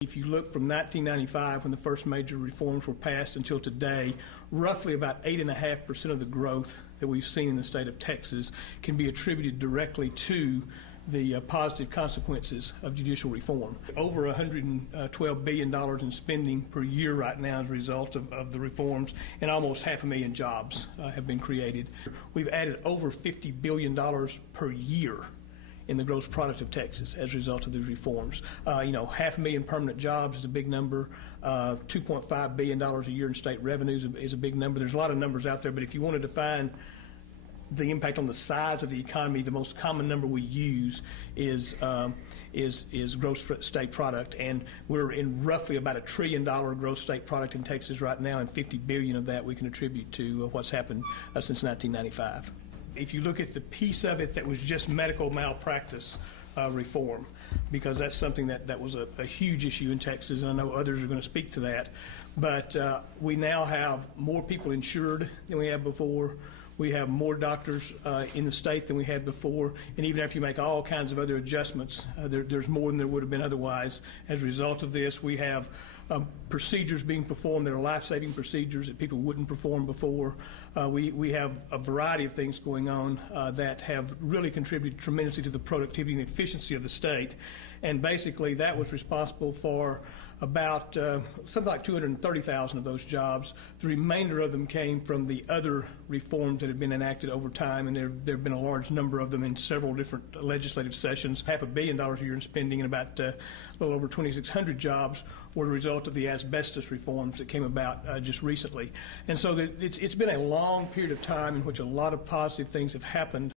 If you look from 1995, when the first major reforms were passed, until today, roughly about 8.5% of the growth that we've seen in the state of Texas can be attributed directly to the positive consequences of judicial reform. Over $112 billion in spending per year right now as a result of the reforms, and almost 500,000 jobs have been created. We've added over $50 billion per year in the gross product of Texas as a result of these reforms. 500,000 permanent jobs is a big number. $2.5 billion a year in state revenues is a big number. There's a lot of numbers out there, but if you want to define the impact on the size of the economy, the most common number we use is gross state product, and we're in roughly about $1 trillion gross state product in Texas right now, and $50 billion of that we can attribute to what's happened since 1995. If you look at the piece of it that was just medical malpractice reform, because that's something that was a huge issue in Texas, and I know others are going to speak to that, but we now have more people insured than we had before. We have more doctors in the state than we had before, and even after you make all kinds of other adjustments, there's more than there would have been otherwise. As a result of this, we have procedures being performed that are life-saving procedures that people wouldn't perform before. We have a variety of things going on that have really contributed tremendously to the productivity and efficiency of the state, and basically that was responsible for about something like 230,000 of those jobs. The remainder of them came from the other reforms that have been enacted over time, and there have been a large number of them in several different legislative sessions. $500 million a year in spending, and about a little over 2,600 jobs were the result of the asbestos reforms that came about just recently. And so it's been a long period of time in which a lot of positive things have happened.